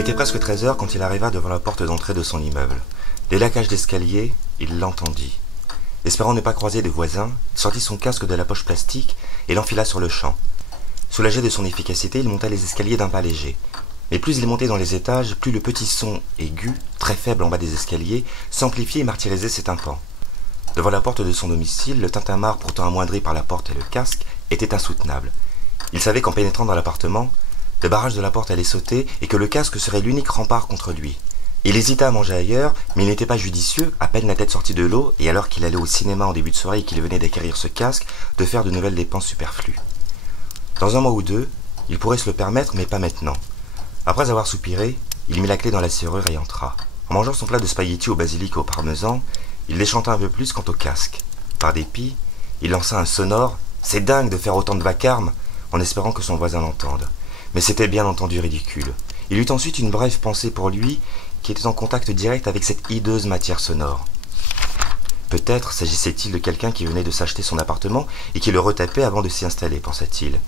était presque 13 heures quand il arriva devant la porte d'entrée de son immeuble. Dès la cage d'escalier, il l'entendit. Espérant ne pas croiser des voisins, il sortit son casque de la poche plastique et l'enfila sur le champ. Soulagé de son efficacité, il monta les escaliers d'un pas léger. Mais plus il montait dans les étages, plus le petit son aigu, très faible en bas des escaliers, s'amplifiait et martyrisait ses tympans. Devant la porte de son domicile, le tintamarre pourtant amoindri par la porte et le casque était insoutenable. Il savait qu'en pénétrant dans l'appartement, le barrage de la porte allait sauter et que le casque serait l'unique rempart contre lui. Il hésita à manger ailleurs, mais il n'était pas judicieux, à peine la tête sortie de l'eau, et alors qu'il allait au cinéma en début de soirée et qu'il venait d'acquérir ce casque, de faire de nouvelles dépenses superflues. Dans un mois ou deux, il pourrait se le permettre, mais pas maintenant. Après avoir soupiré, il mit la clé dans la serrure et entra. En mangeant son plat de spaghettis au basilic et au parmesan, il déchanta un peu plus quant au casque. Par dépit, il lança un sonore « C'est dingue de faire autant de vacarme !» en espérant que son voisin l'entende. Mais c'était bien entendu ridicule. Il eut ensuite une brève pensée pour lui qui était en contact direct avec cette hideuse matière sonore. Peut-être s'agissait-il de quelqu'un qui venait de s'acheter son appartement et qui le retapait avant de s'y installer, pensa-t-il.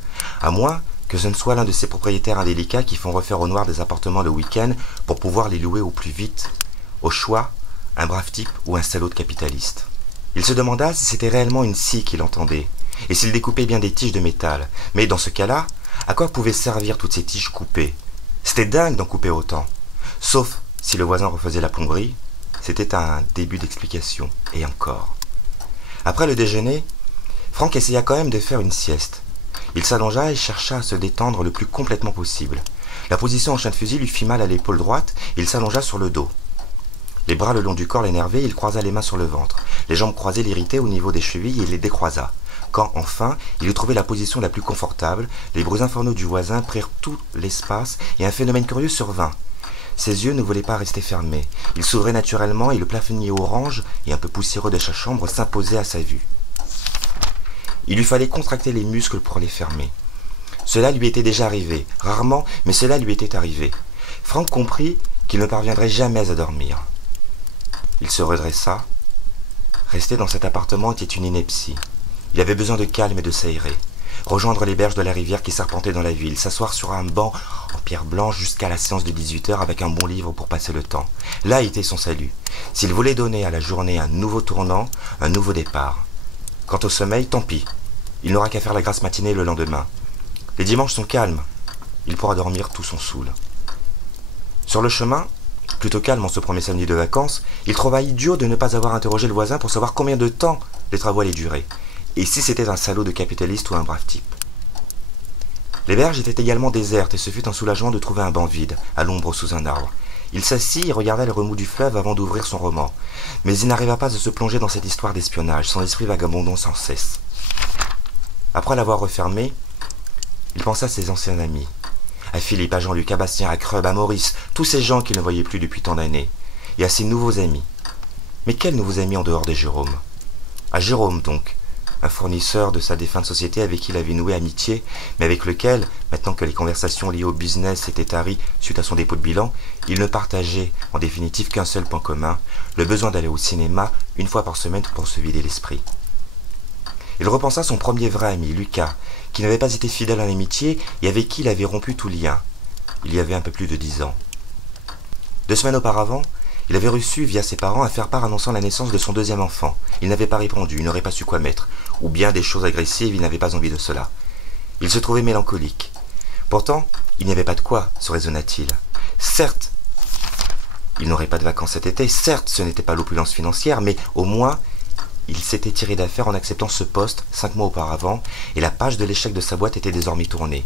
À moins que ce ne soit l'un de ces propriétaires indélicats qui font refaire au noir des appartements le week-end pour pouvoir les louer au plus vite. Au choix, un brave type ou un salaud de capitaliste. Il se demanda si c'était réellement une scie qu'il entendait, et s'il découpait bien des tiges de métal. Mais dans ce cas-là, à quoi pouvaient servir toutes ces tiges coupées? C'était dingue d'en couper autant. Sauf si le voisin refaisait la plomberie, c'était un début d'explication, et encore. Après le déjeuner, Franck essaya quand même de faire une sieste. Il s'allongea et chercha à se détendre le plus complètement possible. La position en chien de fusil lui fit mal à l'épaule droite, et il s'allongea sur le dos. Les bras le long du corps l'énervaient, il croisa les mains sur le ventre. Les jambes croisées l'irritaient au niveau des chevilles et il les décroisa. Quand, enfin, il eut trouvé la position la plus confortable, les bruits infernaux du voisin prirent tout l'espace et un phénomène curieux survint. Ses yeux ne voulaient pas rester fermés. Ils s'ouvraient naturellement et le plafonnier orange et un peu poussiéreux de sa chambre s'imposait à sa vue. Il lui fallait contracter les muscles pour les fermer. Cela lui était déjà arrivé, rarement, mais cela lui était arrivé. Franck comprit qu'il ne parviendrait jamais à dormir. Il se redressa. Rester dans cet appartement était une ineptie. Il avait besoin de calme et de s'aérer. Rejoindre les berges de la rivière qui serpentait dans la ville, s'asseoir sur un banc en pierre blanche jusqu'à la séance de 18h avec un bon livre pour passer le temps. Là était son salut. S'il voulait donner à la journée un nouveau tournant, un nouveau départ. Quant au sommeil, tant pis. Il n'aura qu'à faire la grasse matinée le lendemain. Les dimanches sont calmes. Il pourra dormir tout son soûl. Sur le chemin, plutôt calme en ce premier samedi de vacances, il trouva idiot de ne pas avoir interrogé le voisin pour savoir combien de temps les travaux allaient durer. Et si c'était un salaud de capitaliste ou un brave type. Les berges étaient également désertes et ce fut un soulagement de trouver un banc vide, à l'ombre sous un arbre. Il s'assit et regarda les remous du fleuve avant d'ouvrir son roman. Mais il n'arriva pas à se plonger dans cette histoire d'espionnage, son esprit vagabondant sans cesse. Après l'avoir refermé, il pensa à ses anciens amis. À Philippe, à Jean-Luc, à Bastien, à Kreub, à Maurice, tous ces gens qu'il ne voyait plus depuis tant d'années. Et à ses nouveaux amis. Mais quels nouveaux amis en dehors de Jérôme? À Jérôme donc, un fournisseur de sa défunte société avec qui il avait noué amitié, mais avec lequel, maintenant que les conversations liées au business s'étaient taries suite à son dépôt de bilan, il ne partageait en définitive qu'un seul point commun, le besoin d'aller au cinéma une fois par semaine pour se vider l'esprit. Il repensa à son premier vrai ami, Lucas, qui n'avait pas été fidèle en amitié et avec qui il avait rompu tout lien, il y avait un peu plus de 10 ans. 2 semaines auparavant, il avait reçu, via ses parents, un faire-part annonçant la naissance de son deuxième enfant. Il n'avait pas répondu, il n'aurait pas su quoi mettre, ou bien des choses agressives, il n'avait pas envie de cela. Il se trouvait mélancolique. Pourtant, il n'y avait pas de quoi, se raisonna-t-il. Certes, il n'aurait pas de vacances cet été, certes, ce n'était pas l'opulence financière, mais au moins, il s'était tiré d'affaire en acceptant ce poste 5 mois auparavant, et la page de l'échec de sa boîte était désormais tournée.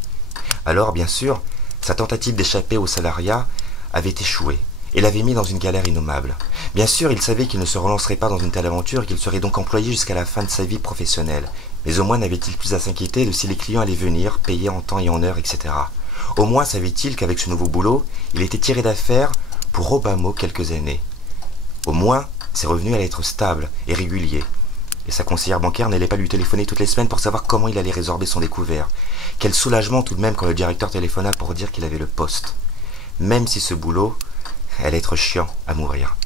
Alors, bien sûr, sa tentative d'échapper au salariat avait échoué. Et l'avait mis dans une galère innommable. Bien sûr, il savait qu'il ne se relancerait pas dans une telle aventure et qu'il serait donc employé jusqu'à la fin de sa vie professionnelle. Mais au moins n'avait-il plus à s'inquiéter de si les clients allaient venir, payer en temps et en heure, etc. Au moins savait-il qu'avec ce nouveau boulot, il était tiré d'affaire pour au bas mot quelques années. Au moins, ses revenus allaient être stables et réguliers. Et sa conseillère bancaire n'allait pas lui téléphoner toutes les semaines pour savoir comment il allait résorber son découvert. Quel soulagement tout de même quand le directeur téléphona pour dire qu'il avait le poste. Même si ce boulot allait être chiant à mourir.